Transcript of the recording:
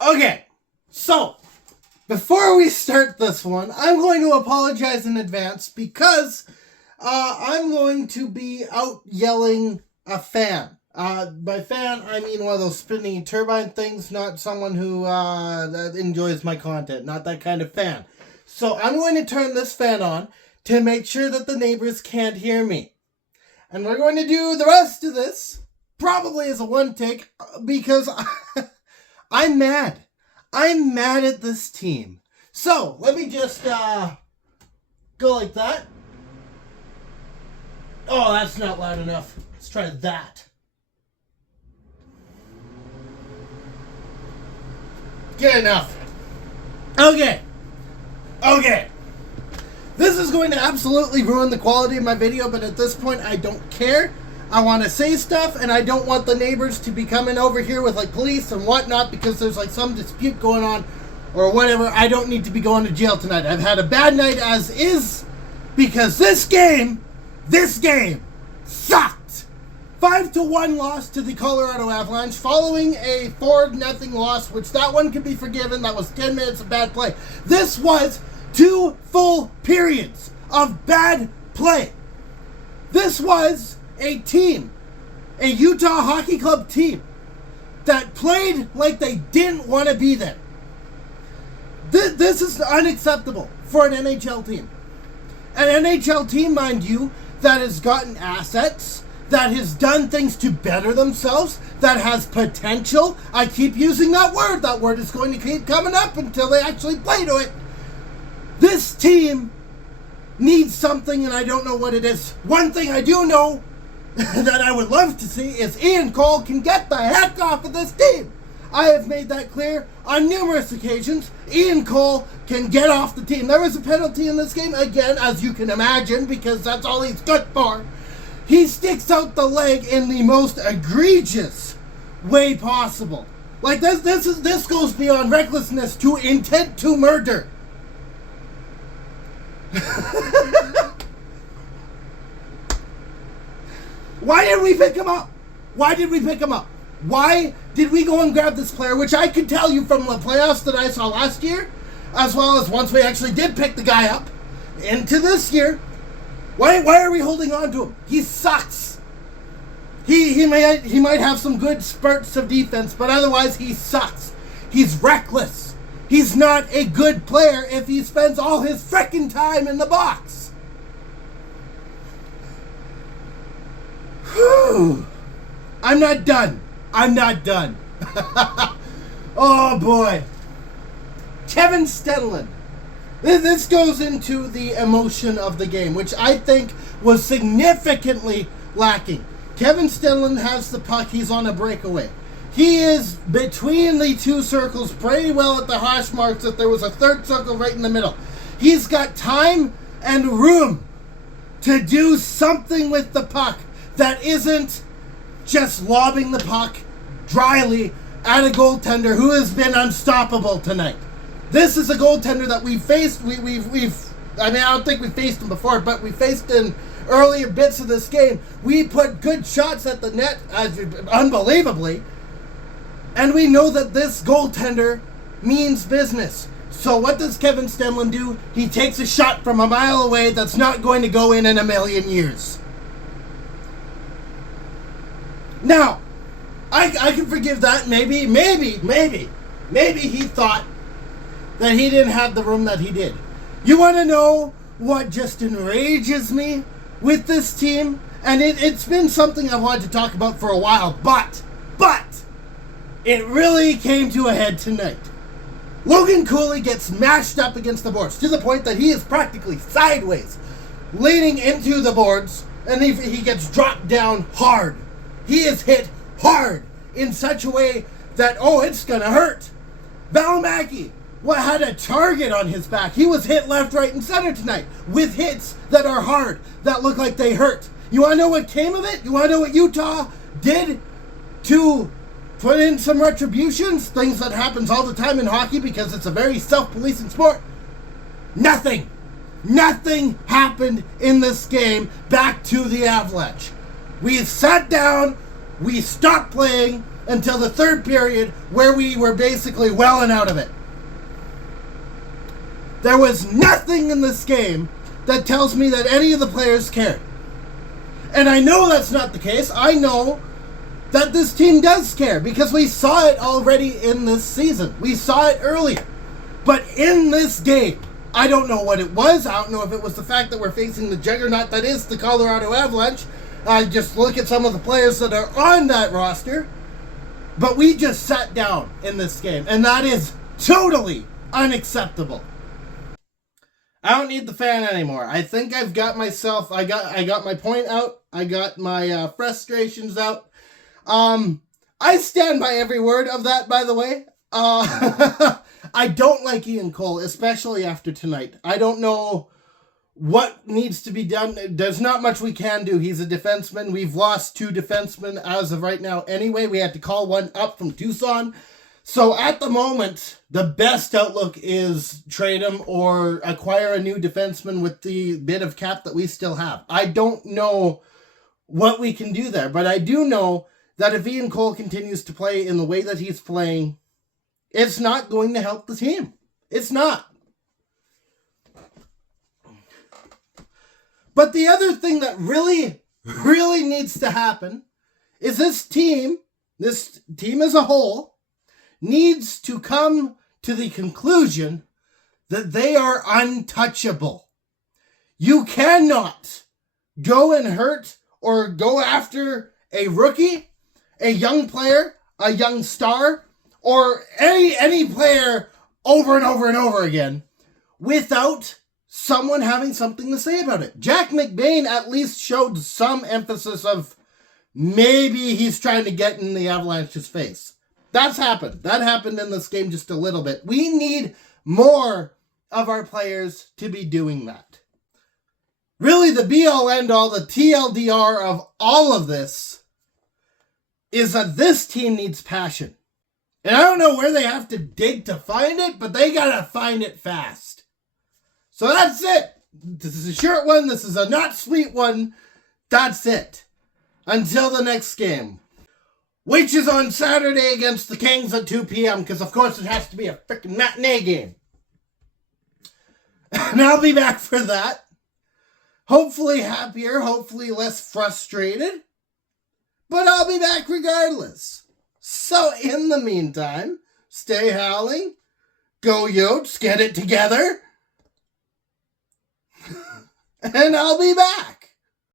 Okay, so before we start this one, I'm going to apologize in advance because I'm going to be out yelling a fan. By fan, I mean one of those spinning turbine things, not someone who enjoys my content, not that kind of fan. So I'm going to turn this fan on to make sure that the neighbors can't hear me. And we're going to do the rest of this probably as a one take because I'm mad. I'm mad at this team. So let me just go like that. Oh, that's not loud enough. Let's try that. Good enough. Okay. This is going to absolutely ruin the quality of my video, but at this point I don't care. I want to say stuff, and I don't want the neighbors to be coming over here with like police and whatnot because there's like some dispute going on or whatever. I don't need to be going to jail tonight. I've had a bad night as is because this game sucked. 5-1 loss to the Colorado Avalanche following a 4-0 loss, which that one can be forgiven. That was 10 minutes of bad play. This was 2 full periods of bad play. This was a team, a Utah Hockey Club team, that played like they didn't want to be there. This is unacceptable for an NHL team. An NHL team, mind you, that has gotten assets, that has done things to better themselves, that has potential. I keep using that word. That word is going to keep coming up until they actually play to it. This team needs something, and I don't know what it is. One thing I do know that I would love to see is Ian Cole can get the heck off of this team. I have made that clear on numerous occasions. Ian Cole can get off the team. There was a penalty in this game, again, as you can imagine, because that's all he's good for. He sticks out the leg in the most egregious way possible. Like this goes beyond recklessness to intent to murder. Why did we pick him up? Why did we go and grab this player, which I could tell you from the playoffs that I saw last year, as well as once we actually did pick the guy up into this year? Why are we holding on to him? He sucks. He might have some good spurts of defense, but otherwise he sucks. He's reckless. He's not a good player if he spends all his frickin' time in the box. Whew. I'm not done. Oh boy. Kevin Stenlund. This goes into the emotion of the game, which I think was significantly lacking. Kevin Stenlund has the puck. He's on a breakaway. He is between the two circles pretty well at the hash marks if there was a third circle right in the middle. He's got time and room to do something with the puck that isn't just lobbing the puck dryly at a goaltender who has been unstoppable tonight. This is a goaltender that we faced. I don't think we faced him before, but we faced in earlier bits of this game. We put good shots at the net, unbelievably, and we know that this goaltender means business. So what does Kevin Stenlund do? He takes a shot from a mile away that's not going to go in a million years. Now, I can forgive that. Maybe he thought that he didn't have the room that he did. You want to know what just enrages me with this team? And it's been something I've wanted to talk about for a while, but it really came to a head tonight. Logan Cooley gets mashed up against the boards to the point that he is practically sideways, leaning into the boards, and he gets dropped down hard. He is hit hard in such a way that, it's going to hurt. Valimaki had a target on his back. He was hit left, right, and center tonight with hits that are hard, that look like they hurt. You want to know what came of it? You want to know what Utah did to put in some retributions? Things that happens all the time in hockey because it's a very self-policing sport. Nothing happened in this game back to the Avalanche. We sat down, we stopped playing, until the third period where we were basically welling out of it. There was nothing in this game that tells me that any of the players cared. And I know that's not the case. I know that this team does care because we saw it already in this season. We saw it earlier. But in this game, I don't know what it was. I don't know if it was the fact that we're facing the juggernaut that is the Colorado Avalanche. I just look at some of the players that are on that roster. But we just sat down in this game, and that is totally unacceptable. I don't need the fan anymore. I think I've got myself, I got my point out. I got my frustrations out. I stand by every word of that, by the way. I don't like Ian Cole, especially after tonight. I don't know what needs to be done. There's not much we can do. He's a defenseman. We've lost 2 defensemen as of right now anyway. We had to call one up from Tucson. So at the moment, the best outlook is trade him or acquire a new defenseman with the bit of cap that we still have. I don't know what we can do there, but I do know that if Ian Cole continues to play in the way that he's playing, it's not going to help the team. It's not. But the other thing that really needs to happen is this team as a whole, needs to come to the conclusion that they are untouchable. You cannot go and hurt or go after a rookie, a young player, a young star, or any player over and over and over again without someone having something to say about it. Jack McBain at least showed some emphasis of maybe he's trying to get in the Avalanche's face. That's happened. That happened in this game just a little bit. We need more of our players to be doing that. Really, the be-all, end-all, the TLDR of all of this is that this team needs passion. And I don't know where they have to dig to find it, but they gotta find it fast. So that's it. This is a short one. This is a not sweet one. That's it. Until the next game, which is on Saturday against the Kings at 2 p.m. because, of course, it has to be a freaking matinee game. And I'll be back for that. Hopefully happier, hopefully less frustrated. But I'll be back regardless. So, in the meantime, stay howling. Go Yotes, get it together. And I'll be back.